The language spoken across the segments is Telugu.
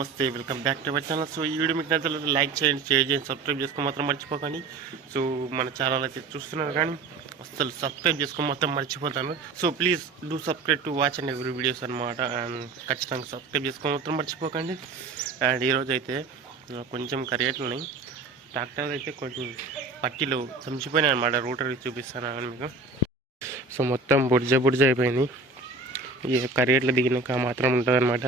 నమస్తే, welcome back to our channel. So ఈ వీడియో మీకు నచ్చినట్లయితే లైక్ చేయండి, షేర్ చేయండి, సబ్స్క్రైబ్ చేసుకో మాత్రం మర్చిపోకండి. సో మన ఛానల్ అయితే చూస్తున్నారు కానీ అసలు సబ్స్క్రైబ్ చేసుకో మొత్తం మర్చిపోతాను. So please do subscribe to watch and every videos అనమాట. అండ్ ఖచ్చితంగా సబ్స్క్రైబ్ చేసుకో మాత్రం మర్చిపోకండి. అండ్ ఈరోజు అయితే కొంచెం కరిగేట్లున్నాయి. ట్రాక్టర్ అయితే కొంచెం పట్టీలు చంచిపోయినాయి అనమాట. రూటర్ చూపిస్తాను కానీ మీకు. సో మొత్తం బుడ్జ అయిపోయింది. ఈ కరిగేట్లు దిగినాక మాత్రం ఉంటుంది అనమాట.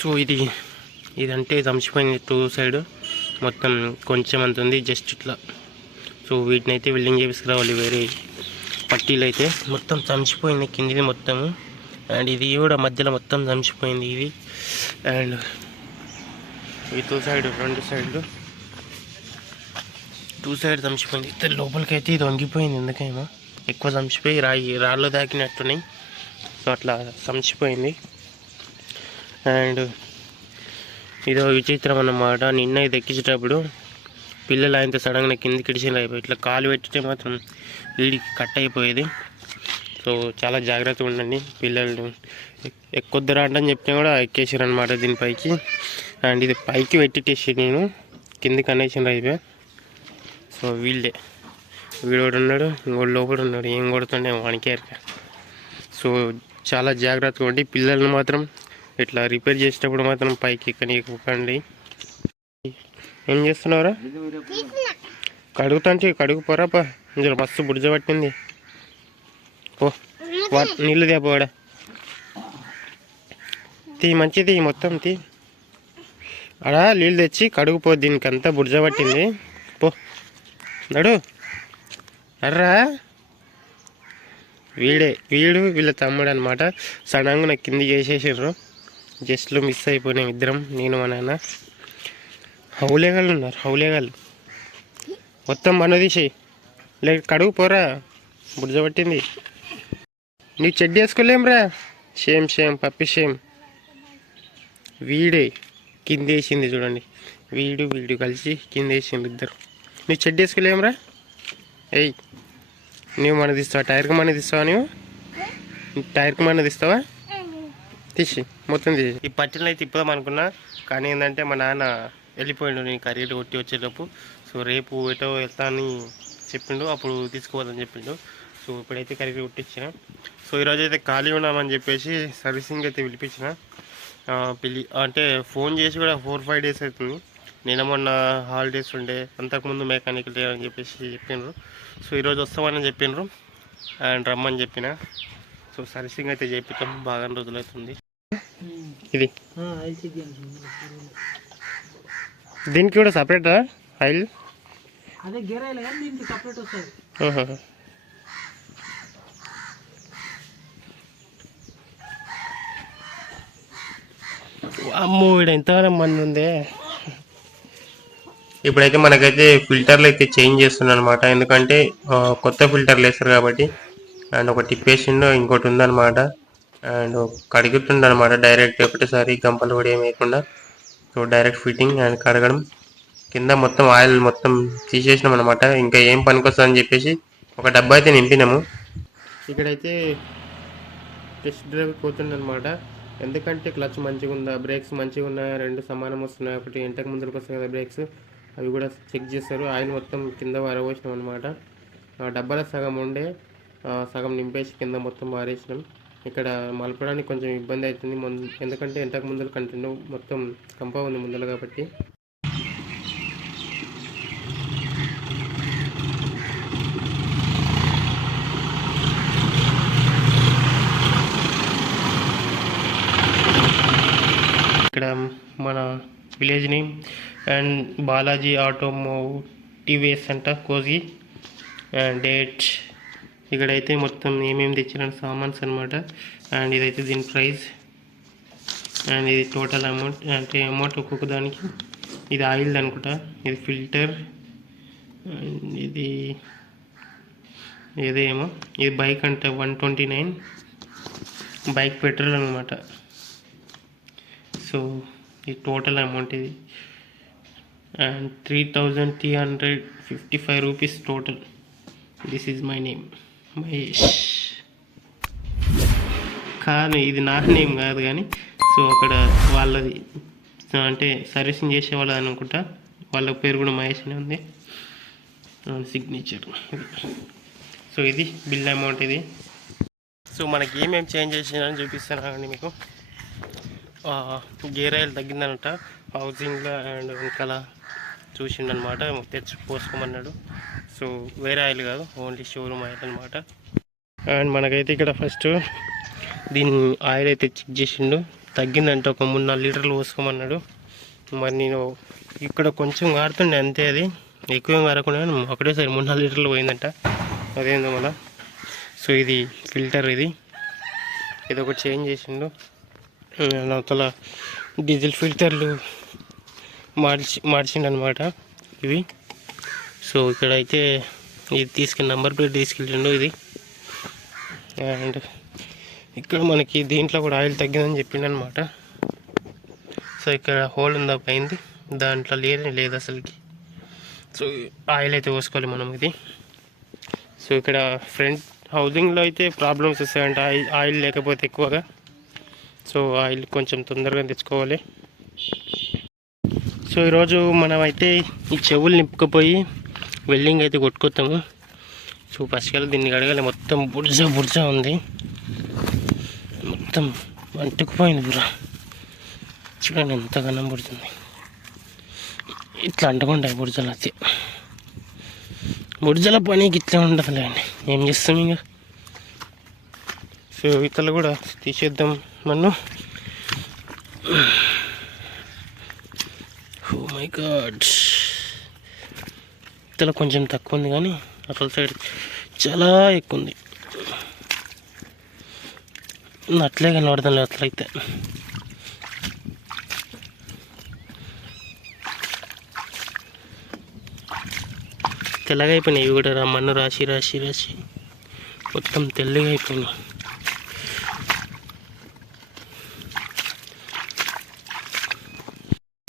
సో ఇదంటే చంచిపోయింది. టూ సైడ్ మొత్తం కొంచెం అంత ఉంది, జస్ట్ ఇట్లా. సో వీటిని అయితే వెల్డింగ్ చేపిసుకురావాలి. వేరే పట్టీలు అయితే మొత్తం చంచిపోయింది కిందిది మొత్తము. అండ్ ఇది కూడా మధ్యలో మొత్తం చంచిపోయింది ఇది. అండ్ ఈ టూ సైడ్ చంచిపోయింది. లోపలికి అయితే ఇది వంగిపోయింది. ఎందుకేమో ఎక్కువ చంచిపోయి రాళ్ళు తాకినట్టున్నాయి. సో అట్లా చంచిపోయింది. అండ్ ఇదో విచిత్రం అన్నమాట. నిన్న ఇది ఎక్కించేటప్పుడు పిల్లలు ఆయనతో సడన్గా కిందికి ఇడిచిన అయిపోయి ఇట్లా కాలు పెట్టితే మాత్రం వీడికి కట్ అయిపోయేది. సో చాలా జాగ్రత్తగా ఉండండి. పిల్లలు ఎక్కొద్దురా అని చెప్పినా కూడా ఎక్కేసారు అనమాట దీనిపైకి. అండ్ ఇది పైకి పెట్టిట్టేసి నేను కిందికి అనేసిన అయిపోయా. సో వీడోడు ఉన్నాడు, ఇంకోటి లోపల ఉన్నాడు. ఏం కొడుతుండే వానికే. సో చాలా జాగ్రత్తగా ఉండి పిల్లల్ని మాత్రం ఇట్లా రిపేర్ చేసేటప్పుడు మాత్రం పైకి ఎక్కనివ్వకండి. ఏం చేస్తున్నావురా? కడుగుపోరాపా. ఇందులో మస్తు బుడ్జ పట్టింది. ఓ నీళ్ళు తేపోడా. మంచిది మొత్తం అడా నీళ్ళు తెచ్చి కడుగుపో. దీనికి అంతా బుడ్జ పట్టింది. పో నడు. అర్రా వీళ్ళ తమ్ముడు అనమాట. సడన్గా నాకు కిందికి వేసేసారు. జస్ట్లో మిస్ అయిపోయినాం ఇద్దరం, నేను మా నాన్న. హౌలేగాళ్ళు ఉన్నారు. మొత్తం మన తీసేయి. లేక కడుగు పోరా, బుడ్జ పట్టింది. నీకు చెడ్డి వేసుకోలేంరా. Shame puppy shame. వీడే కింద వేసింది చూడండి. వీడు కలిసి కింద వేసింది ఇద్దరు. నీకు చెడ్డి వేసుకోలేంరా. ఏయ్ నువ్వు మన తీస్తావా? టైర్కి మన తీస్తావా? టైర్కి మన తీస్తావా? తీసి మొత్తం తీసి. ఈ పట్టిని అయితే తిప్పుదాం అనుకున్నా, కానీ ఏంటంటే మా నాన్న వెళ్ళిపోయిండు నేను కర్రీలు కొట్టి వచ్చేటప్పుడు. సో రేపు ఎటో వెళ్తా అని చెప్పిండు, అప్పుడు తీసుకోవాలని చెప్పిండు. సో ఇప్పుడైతే కర్రీలు కొట్టించిన. సో ఈరోజు అయితే ఖాళీ ఉన్నామని చెప్పేసి సర్వీసింగ్ అయితే పిలిపించిన. అంటే ఫోన్ చేసి కూడా 4-5 డేస్ అవుతుంది. నేను మొన్న హాలిడేస్ ఉండే, అంతకుముందు మెకానిక్ లేదని చెప్పేసి చెప్పిండ్రు. సో ఈరోజు వస్తామని చెప్పిండ్రు అండ్ రమ్మని చెప్పిన. సో సర్వీసింగ్ అయితే చేపిస్తాం, బాగా రోజులు అవుతుంది. ఇది దీనికి కూడా సపరేటా ఆయిల్? అమ్మో ఎంతగానో మంది ఉంది. ఇప్పుడైతే మనకైతే ఫిల్టర్లు అయితే చేంజ్ చేస్తున్నాను అనమాట. ఎందుకంటే కొత్త ఫిల్టర్లు వేస్తారు కాబట్టి. అండ్ ఒక టిప్ వేసిండు, ఇంకోటి ఉందన్నమాట. అండ్ కడుగుతుండనమాట డైరెక్ట్, ఒకటేసారి గంపలు కూడా ఏమి వేయకుండా. సో డైరెక్ట్ ఫిట్టింగ్ అండ్ కడగడం. కింద మొత్తం ఆయిల్ మొత్తం తీసేసినాం అనమాట. ఇంకా ఏం పనికొస్తుందని చెప్పేసి ఒక డబ్బా అయితే నింపినాము. ఇక్కడైతే టెస్ట్ డ్రైవ్ పోతుందనమాట. ఎందుకంటే క్లచ్ మంచిగా ఉందా, బ్రేక్స్ మంచిగా ఉన్నాయా, రెండు సమానం వస్తున్నాయి. ఒకటి ఎంతకు ముందుకు వస్తాయి కదా బ్రేక్స్, అవి కూడా చెక్ చేస్తారు. ఆయిల్ మొత్తం కింద వారవేసినాం అనమాట. డబ్బాలో సగం ఉండే, సగం నింపేసి కింద మొత్తం వారేసినాం. ఇక్కడ మలపడానికి కొంచెం ఇబ్బంది అవుతుంది, ఎందుకంటే ఎంతకు ముందర కంటిన్యూ మొత్తం కంప ఉంది ముందర కాబట్టి. ఇక్కడ మన village name and Balaji TVS అంట కోజీ. అండ్ డేట్ ఇక్కడైతే మొత్తం ఏమేమి తెచ్చిన సామాన్స్ అనమాట. అండ్ ఇదైతే దీని ప్రైస్. అండ్ ఇది టోటల్ అమౌంట్, అంటే అమౌంట్ ఒక్కొక్క దానికి. ఇది ఆయిల్ అనుకుంటా, ఇది ఫిల్టర్. అండ్ ఇదేమో ఇది బైక్ అంట 129, బైక్ పెట్రోల్ అనమాట. సో ఈ టోటల్ అమౌంట్ ఇది. And 3355 rupees total. This is my name Mahesh. కానీ ఇది నా నేమ్ కాదు, కానీ సో అక్కడ వాళ్ళది అంటే సర్వీసింగ్ చేసే వాళ్ళది అనుకుంటా, వాళ్ళ పేరు కూడా మహేష్ అని ఉంది, సిగ్నేచర్. సో ఇది బిల్ అమౌంట్ ఇది. సో మనకి ఏమేమి చేంజ్ చేసినారని చూపిస్తానండి మీకు. గేర్ ఆయిల్ తగ్గిందనమాట హౌసింగ్లో, అండ్ వెనకాల చూసిండనమాట, తెచ్చి పోసుకోమన్నాడు. సో వేరే ఆయిల్ కాదు, ఓన్లీ షోరూమ్ ఆయిల్ అనమాట. అండ్ మనకైతే ఇక్కడ ఫస్ట్ దీని ఆయిల్ అయితే చెక్ చేసిండు, తగ్గిందంటే ఒక 3-4 లీటర్లు పోసుకోమన్నాడు. మరి నేను ఇక్కడ కొంచెం కారుతుండే అంతే, అది ఎక్కువ కారకుండా ఒకటేసారి 3-4 లీటర్లు పోయిందంట, అదేందో మళ్ళా. సో ఇది ఫిల్టర్, ఇది ఒకటి చేంజ్ చేసిండు. అవతల డీజిల్ ఫిల్టర్లు మార్చిండు అనమాట ఇవి. సో ఇక్కడైతే ఇది తీసుకెళ్ళి నెంబర్ ప్లేట్ తీసుకెళ్ళిండు ఇది. అండ్ ఇక్కడ మనకి దీంట్లో కూడా ఆయిల్ తగ్గిందని చెప్పిండు అనమాట. సో ఇక్కడ హోల్ ఉందా పోయింది, దాంట్లో లేదు అసలుకి. సో ఆయిల్ అయితే పోసుకోవాలి మనం ఇది. సో ఇక్కడ ఫ్రంట్ హౌసింగ్లో అయితే ప్రాబ్లమ్స్ వస్తాయంట ఆయిల్ లేకపోతే ఎక్కువగా. సో ఆయిల్ కొంచెం తొందరగా తెచ్చుకోవాలి. సో ఈరోజు మనమైతే ఈ చెవులు నింపుకపోయి వెల్డింగ్ అయితే కొట్టుకొస్తాము. సో ఫస్ట్గా దీన్ని కడగాలి, మొత్తం బుర్జా ఉంది, మొత్తం అంటుకుపోయింది బుర్ర. చూడండి ఎంత గన్నం పుడుతుంది, ఇట్లా అంటుకుంటాయి బుర్జలు. అది బుర్జల పనికి ఇట్లా ఉండదులే అండి, ఏం చేస్తాం ఇంకా. సో ఇతలు కూడా తీసేద్దాం మనం. ఓ మై గాడ్, ఇతల కొంచెం తక్కువ ఉంది కానీ అసలు సైడ్ చాలా ఎక్కువ ఉంది. అట్లే కనబడతాను అట్లయితే. తెల్లగా అయిపోయినాయి ఇవి కూడా, మన్ను రాసి రాసి రాసి మొత్తం తెల్లగా అయిపోయినాయి.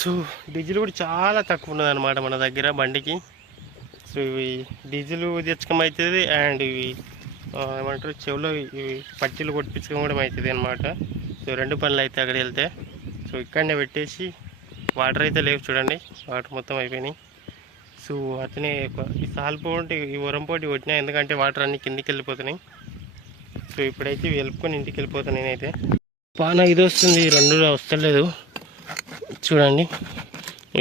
సో డీజిల్ కూడా చాలా తక్కువ ఉన్నది అనమాట మన దగ్గర బండికి. సో ఇవి డీజిల్ తెచ్చుకోమవుతుంది, అండ్ ఇవి ఏమంటారు చెవులో ఇవి పట్టీలు కొట్టించడం కూడా అవుతుంది అనమాట. సో 2 పనులు అయితే అక్కడ వెళ్తే. సో ఇక్కడనే పెట్టేసి వాటర్ అయితే లేవు చూడండి, వాటర్ మొత్తం అయిపోయినాయి. సో అతనే ఈ సాల్పోటి ఈ ఉరంపోటి కొట్టినా, ఎందుకంటే వాటర్ అన్ని కిందికి వెళ్ళిపోతున్నాయి. సో ఇప్పుడైతే వెళ్ళుకొని ఇంటికి వెళ్ళిపోతాను నేనైతే. పాన ఇది వస్తుంది, 2 వస్తలేదు చూడండి,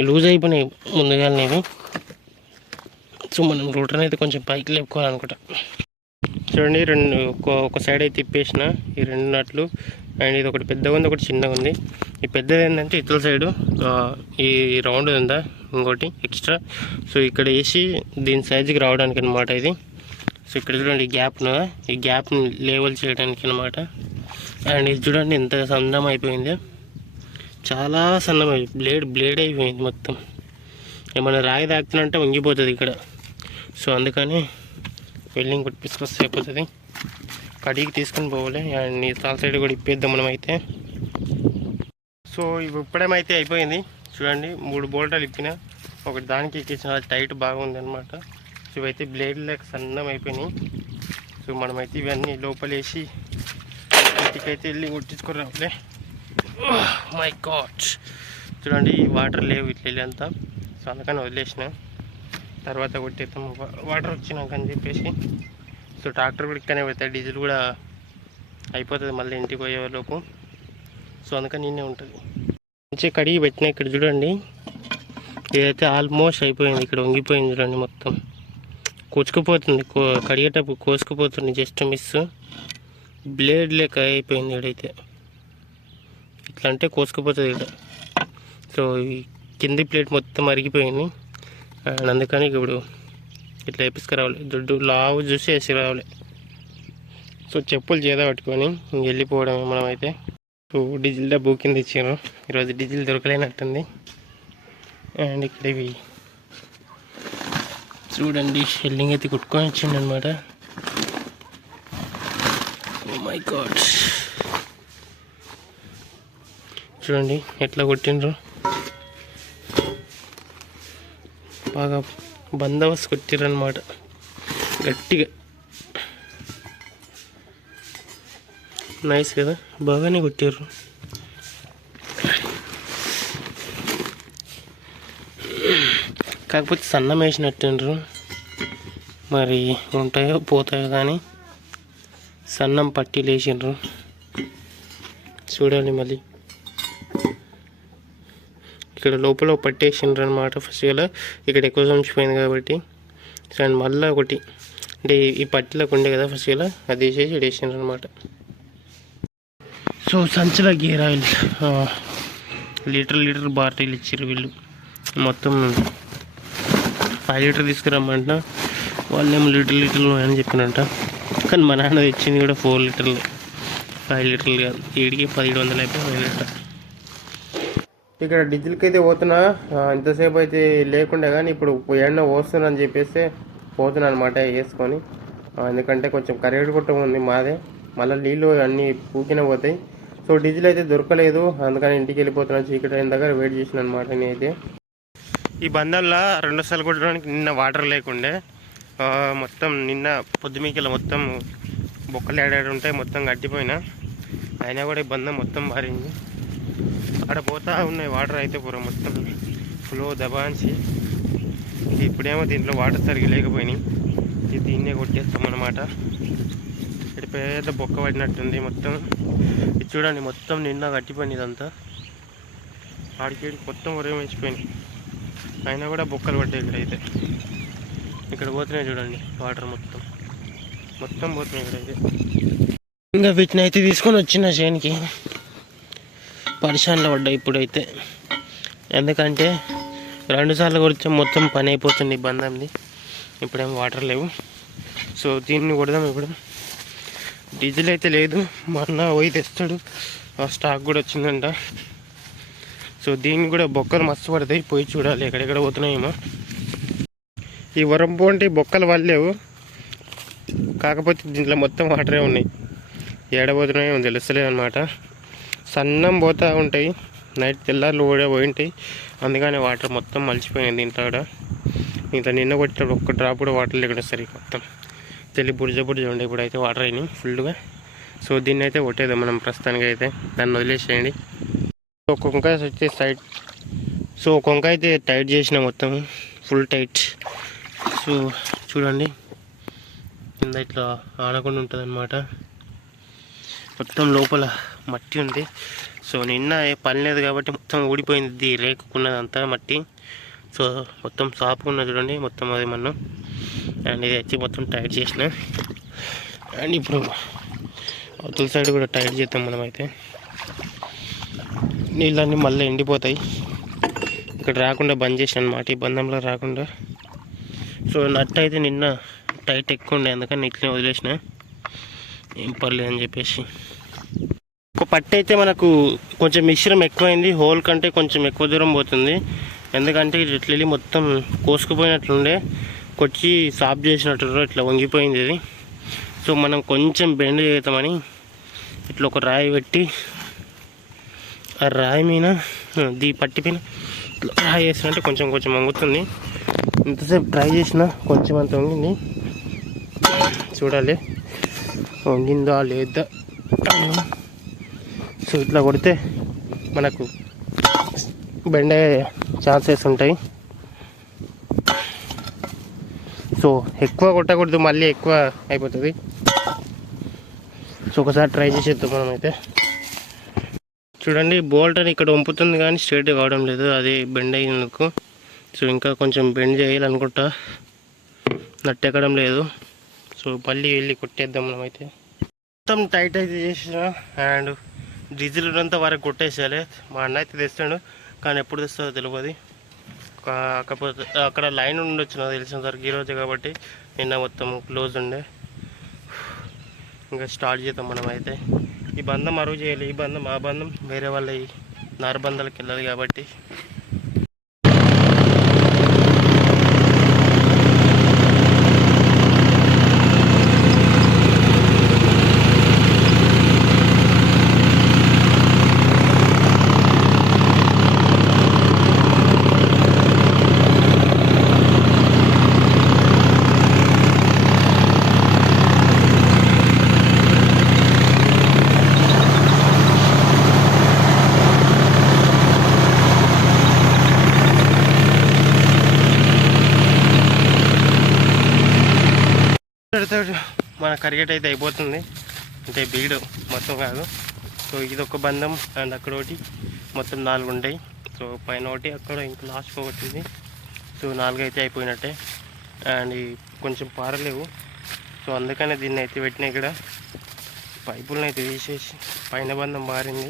లూజ్ అయిపోయినాయి ముందుగానే ఇవి. సో మనం రోటర్ అయితే కొంచెం పైకి లేపుకోవాలనుకుంటా. చూడండి ఒక సైడ్ అయితే తిప్పేసిన ఈ 2 నట్లు, అండ్ ఇది ఒకటి పెద్దగా ఉంది, ఒకటి చిన్నగా ఉంది. ఈ పెద్దది ఏంటంటే ఇతల సైడు ఈ రౌండ్ ఉందా ఇంకోటి ఎక్స్ట్రా. సో ఇక్కడ వేసి దీని సైజుకి రావడానికి అనమాట ఇది. సో ఇక్కడ చూడండి ఈ గ్యాప్ని లేవల్ చేయడానికి అనమాట. అండ్ ఇది చూడండి ఎంత సన్నం అయిపోయింది, చాలా సన్నం బ్లేడ్ అయిపోయింది మొత్తం. ఏమైనా రాయి తాకుతున్నంటే వంగిపోతుంది ఇక్కడ. సో అందుకని వెల్డింగ్ కొట్టించుకొస్తే అయిపోతుంది, కడిగి తీసుకొని పోవాలి. అండ్ తాల సైడ్ కూడా ఇప్పేద్దాం మనం అయితే. సో ఇవి ఇప్పుడేమైతే అయిపోయింది చూడండి, 3 బోల్టాలు ఇప్పిన, ఒకటి దానికి ఎక్కించిన, టైట్ బాగుంది అనమాట. సో ఇవైతే బ్లేడ్ లేక సన్నం అయిపోయినాయి. సో మనమైతే ఇవన్నీ లోపలేసి ఇంటికైతే వెళ్ళి కొట్టించుకొని రావాలి. మై గాడ్, చూడండి వాటర్ లేవు ఇట్లా వెళ్ళి అంతా. సో అందుకని వదిలేసిన, తర్వాత కొట్టేద్దాం వాటర్ వచ్చినాక అని చెప్పేసి. సో ట్రాక్టర్ కూడా ఇక్కడనే పెడతాయి, డీజిల్ కూడా అయిపోతుంది మళ్ళీ ఇంటికి పోయేలోపు. సో అందుకని నిన్నే ఉంటుంది. మంచిగా కడిగి పెట్టినా. ఇక్కడ చూడండి ఇదైతే ఆల్మోస్ట్ అయిపోయింది, ఇక్కడ వంగిపోయింది చూడండి, మొత్తం కూచుకుపోతుంది, కడిగేటప్పుడు కోసుకుపోతుంది, జస్ట్ మిస్. బ్లేడ్ లెక్క అయిపోయింది ఇక్కడైతే, ఇట్లా అంటే కోసుకుపోతుంది ఇక్కడ. సో ఈ కింది ప్లేట్ మొత్తం అరిగిపోయింది, అండ్ అందుకని ఇప్పుడు ఇట్లా వేపించుకురావాలి, దొడ్డు లావు చూసి వేసి రావాలి. సో చెప్పులు చేదా పట్టుకొని వెళ్ళిపోవడమే మనమైతే. సో డీజిల్ డబ్బు కింద ఇచ్చాను, ఈరోజు డీజిల్ దొరకలేనట్టుంది. అండ్ ఇక్కడ ఇవి చూడండి షెల్లింగ్ అయితే కుట్టుకొని వచ్చింది అనమాట. ఓ మై గాడ్, చూడండి ఎట్లా కొట్టిండ్రు, బాగా బందోబస్తు కొట్టిర్రు అనమాట గట్టిగా. నైస్ కదా, బాగానే కొట్టిర్రు. కాకపోతే సన్నం వేసినట్టుండ్రు, మరి ఉంటాయో పోతాయో కానీ సన్నం పట్టీలు వేసిండ్రు. చూడాలి మళ్ళీ ఇక్కడ లోపల పట్టేసిండ్రు అనమాట. ఫస్ట్గా ఇక్కడ ఎక్కువ చంచిపోయింది కాబట్టి అండ్ మళ్ళీ ఒకటి అంటే ఈ పట్టిలోకి ఉండే కదా ఫస్ట్గా అది వేసేసి వేసిండ్రు అనమాట. సో సంచుల గేర్ ఆయిల్ లీటర్ బాటిల్ ఇచ్చారు వీళ్ళు. మొత్తం 5 లీటర్ తీసుకురమ్మంట, వాళ్ళేమో లీటర్లు అని చెప్పినట్ట. కానీ మా నాన్న తెచ్చింది కూడా 4 లీటర్లు, 5 లీటర్లు కాదు. వీడికి 1700 అయిపోయినట్ట. ఇక్కడ డీజిల్కి అయితే పోతున్నా, ఇంతసేపు అయితే లేకుండా కానీ ఇప్పుడు ఎండ పోస్తున్నా అని చెప్పేసి పోతున్నా అనమాట వేసుకొని. ఎందుకంటే కొంచెం కరెక్ట్ కుట్టం ఉంది మాదే, మళ్ళీ నీళ్ళు అన్నీ పూకిన పోతాయి. సో డీజిల్ అయితే దొరకలేదు, అందుకని ఇంటికి వెళ్ళిపోతున్నాను. చీకటి అయిన దగ్గర వెయిట్ చేసిన అనమాట నేనైతే. ఈ బందల్లో 2 సార్లు కొట్టడానికి నిన్న వాటర్ లేకుండే, మొత్తం నిన్న పొద్దుమీకల మొత్తం బొక్కలు ఏడాడు ఉంటాయి, మొత్తం గట్టిపోయినా. అయినా కూడా ఈ బంధం మొత్తం మారింది. అక్కడ పోతా ఉన్నాయి వాటర్ అయితే పూర మొత్తం ఫ్లో దబాంచి. ఇప్పుడేమో దీంట్లో వాటర్ సరిగ్గా లేకపోయినాయి, దీన్నే కొట్టేస్తాం అన్నమాట. ఇక్కడ పెద్ద బొక్క పడినట్టుంది మొత్తం. ఇది చూడండి మొత్తం నిన్న గట్టిపోయింది ఇదంతా, ఆడికి మొత్తం ఉదయం వేసిపోయినాయి. అయినా కూడా బొక్కలు పడ్డాయి ఇక్కడైతే. ఇక్కడ పోతున్నాయి చూడండి వాటర్ మొత్తం పోతున్నాయి ఇక్కడైతే. ఇంకా వీటిని అయితే తీసుకొని వచ్చిన చేనికి పరిశాన్లో పడ్డాయి ఇప్పుడైతే. ఎందుకంటే 2 సార్లు కొడితే మొత్తం పని అయిపోతుంది బంధంది. ఇప్పుడేం వాటర్ లేవు. సో దీన్ని కొడదాం ఇప్పుడు. డీజిల్ అయితే లేదు, మొన్న పోయి తెస్తాడు, స్టాక్ కూడా వచ్చిందంట. సో దీనికి కూడా బొక్కలు మస్తు పడతాయి, పోయి చూడాలి ఎక్కడెక్కడ పోతున్నాయేమో. ఈ వరంపు అంటే బొక్కలు వల్లేవు, కాకపోతే దీంట్లో మొత్తం వాటరే ఉన్నాయి. ఏడబోతున్నాయో తెలుస్తలేదు అనమాట. సన్నం పోతూ ఉంటాయి, నైట్ తెల్లారులు కూడా పోయి ఉంటాయి, అందుకని వాటర్ మొత్తం మలిచిపోయింది దీంట్లో కూడా. ఇంత నిన్న కొట్టేటప్పుడు ఒక్క డ్రాప్ కూడా వాటర్ లేకుండా సరే మొత్తం తెలి బుర్జ ఉండే. ఇప్పుడు అయితే వాటర్ అయినాయి ఫుల్గా. సో దీన్ని అయితే కొట్టేద్దాం మనం ప్రస్తుతానికి అయితే, దాన్ని వదిలేసేయండి. సో కొంకాయ వచ్చే సైడ్, సో కొంకాయ అయితే టైట్ చేసిన మొత్తం ఫుల్ టైట్. సో చూడండి కింద ఇట్లా ఆనకుండా ఉంటుంది అనమాట, మొత్తం లోపల మట్టి ఉంది. సో నిన్న పని లేదు కాబట్టి మొత్తం ఊడిపోయింది, రేకున్నదంతా మట్టి. సో మొత్తం సాపుకున్నది చూడండి మొత్తం అది మనం. అండ్ ఇది వచ్చి మొత్తం టైట్ చేసిన. అండ్ ఇప్పుడు అవతల సైడ్ కూడా టైట్ చేద్దాం మనమైతే. నీళ్ళన్నీ మళ్ళీ ఎండిపోతాయి, ఇక్కడ రాకుండా బంద్ చేసిన అనమాట, ఈ బంధంలో రాకుండా. సో నట్ అయితే నిన్న టైట్ ఎక్కువ ఉండే, అందుకని ఇట్లనే వదిలేసిన, ఏం పర్లేదని చెప్పేసి. ఒక పట్టు అయితే మనకు కొంచెం మిశ్రం ఎక్కువైంది, హోల్ కంటే కొంచెం ఎక్కువ దూరం పోతుంది. ఎందుకంటే ఇట్లా మొత్తం కోసుకుపోయినట్లుండే, కొచ్చి సాఫ్ చేసినట్టు ఇట్లా వంగిపోయింది ఇది. సో మనం కొంచెం బెండ్ చేద్దామని ఇట్లా ఒక రాయి పెట్టి, ఆ రాయి మీద పట్టి పైన ఇట్లా రాయి వేసినట్టు కొంచెం వంగుతుంది. ఇంతసేపు ట్రై చేసిన కొంచెం అంత వంగింది, చూడాలి వంగిందా లేదా. సో ఇట్లా కొడితే మనకు బెండ్ అయ్యే ఛాన్సెస్ ఉంటాయి. సో ఎక్కువ కొట్టకూడదు, మళ్ళీ ఎక్కువ అయిపోతుంది. సో ఒకసారి ట్రై చేసేద్దాం మనమైతే. చూడండి బోల్ట్ అని ఇక్కడ వంపుతుంది కానీ స్ట్రైట్ కావడం లేదు, అది బెండ్ అయ్యేందుకు. సో ఇంకా కొంచెం బెండ్ చేయాలనుకుంటా, నట్ ఎక్కడం లేదు. సో మళ్ళీ వెళ్ళి కొట్టేద్దాం మనమైతే. మొత్తం టైట్ అయితే చేసిన, అండ్ డీజిల్ ఉన్నంత వరకు కొట్టేసేయాలి. మా అన్న అయితే తెస్తాడు, కానీ ఎప్పుడు తెస్తాడో తెలియదు. కాకపోతే అక్కడ లైన్ ఉండొచ్చు నాకు తెలిసిన వరకు ఈరోజు కాబట్టి, నిన్న మొత్తం క్లోజ్ ఉండే. ఇంకా స్టార్ట్ చేద్దాం మనం అయితే. ఈ బంధం అరువు చేయాలి, ఈ బంధం ఆ బంధం వేరే వాళ్ళ నారబంధాలకు వెళ్ళాలి కాబట్టి. మన కరిగేట్ అయితే అయిపోతుంది, అంటే బీడు మొత్తం కాదు. సో ఇది ఒక బంధం అండ్ అక్కడ ఒకటి, మొత్తం 4 ఉంటాయి. సో పైన ఒకటి, అక్కడ ఇంకా లాస్ట్ ఒకటి ఉంది. సో 4 అయితే అయిపోయినట్టే. అండ్ కొంచెం పారలేవు, సో అందుకనే దీన్ని అయితే పెట్టినా. ఇక్కడ పైపులను అయితే తీసేసి, పైన బంధం మారింది.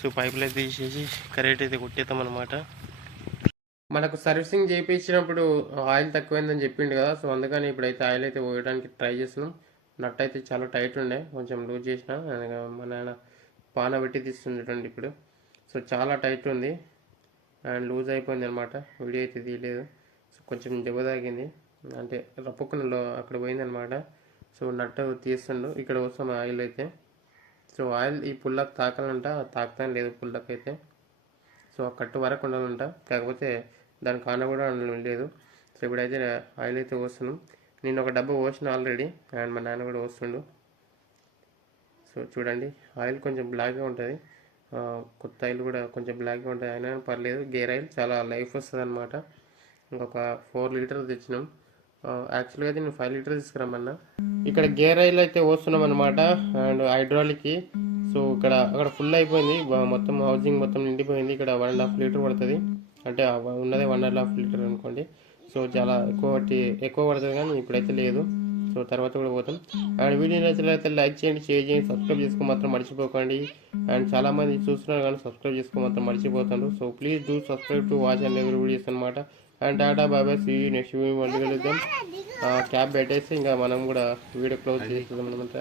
సో పైపులు అయితే తీసేసి కరెక్ట్ అయితే కొట్టేద్దాం అనమాట. మనకు సర్వీసింగ్ చేయించినప్పుడు ఆయిల్ తక్కువైందని చెప్పిండు కదా, సో అందుకని ఇప్పుడైతే ఆయిల్ అయితే పోయడానికి ట్రై చేస్తున్నాం. నట్ అయితే చాలా టైట్ ఉండే, కొంచెం లూజ్ చేసిన. మా నాన్న పాన పెట్టి తీస్తుండటండి ఇప్పుడు. సో చాలా టైట్ ఉంది అండ్ లూజ్ అయిపోయింది అనమాట. వీడియో అయితే తీయలేదు. సో కొంచెం దెబ్బ తాగింది, అంటే రప్పుకున్నలో అక్కడ పోయింది అనమాట. సో నట్టు తీస్తుండు. ఇక్కడ వస్తాం ఆయిల్ అయితే. సో ఆయిల్ ఈ పుల్లకు తాకాలంట, తాకుతాను లేదు పుల్లకు అయితే. సో ఆ కట్టు వరకు ఉండాలంట, కాకపోతే దాని కాన కూడా లేదు. సో ఇప్పుడైతే ఆయిల్ అయితే పోస్తున్నాం. నేను ఒక డబ్బా పోసిన ఆల్రెడీ, అండ్ మా నాన్న కూడా పోస్తుండు. సో చూడండి, ఆయిల్ కొంచెం బ్లాక్గా ఉంటుంది. కొత్త ఆయిల్ కూడా కొంచెం బ్లాక్గా ఉంటుంది, అయినా పర్లేదు. గేర్ ఆయిల్ చాలా లైఫ్ వస్తుంది అనమాట. ఇంకొక 4 లీటర్లు తెచ్చినాం. యాక్చువల్గా అయితే నేను 5 లీటర్స్ తీసుకురామన్నా. ఇక్కడ గేర్ ఆయిల్ అయితే పోస్తున్నాం అనమాట, అండ్ హైడ్రాలిక్కి. సో అక్కడ ఫుల్ అయిపోయింది మొత్తం, హౌసింగ్ మొత్తం నిండిపోయింది. ఇక్కడ 1.5 లీటర్ పడుతుంది, అంటే ఉన్నదే 1.5 లీటర్ అనుకోండి. సో చాలా ఎక్కువ పడుతుంది, కానీ ఇప్పుడైతే లేదు. సో తర్వాత కూడా పోతాం. అండ్ వీడియో నచ్చినట్లయితే లైక్ చేయండి, షేర్ చేయండి, సబ్స్క్రైబ్ చేసుకో మాత్రం మర్చిపోకండి. అండ్ చాలామంది చూస్తున్నారు కానీ సబ్స్క్రైబ్ చేసుకో మాత్రం మర్చిపోతారు. So please do subscribe to watch and ఎవరి వీడియోస్ అనమాట. అండ్ టాటా బాబాయ్, సీ యూ నెక్స్ట్ వీడియో మళ్ళీ కలుద్దాం. క్యాప్ పెట్టేసి ఇంకా మనం కూడా వీడియో క్లోజ్ చేసేద్దాం అనమాట.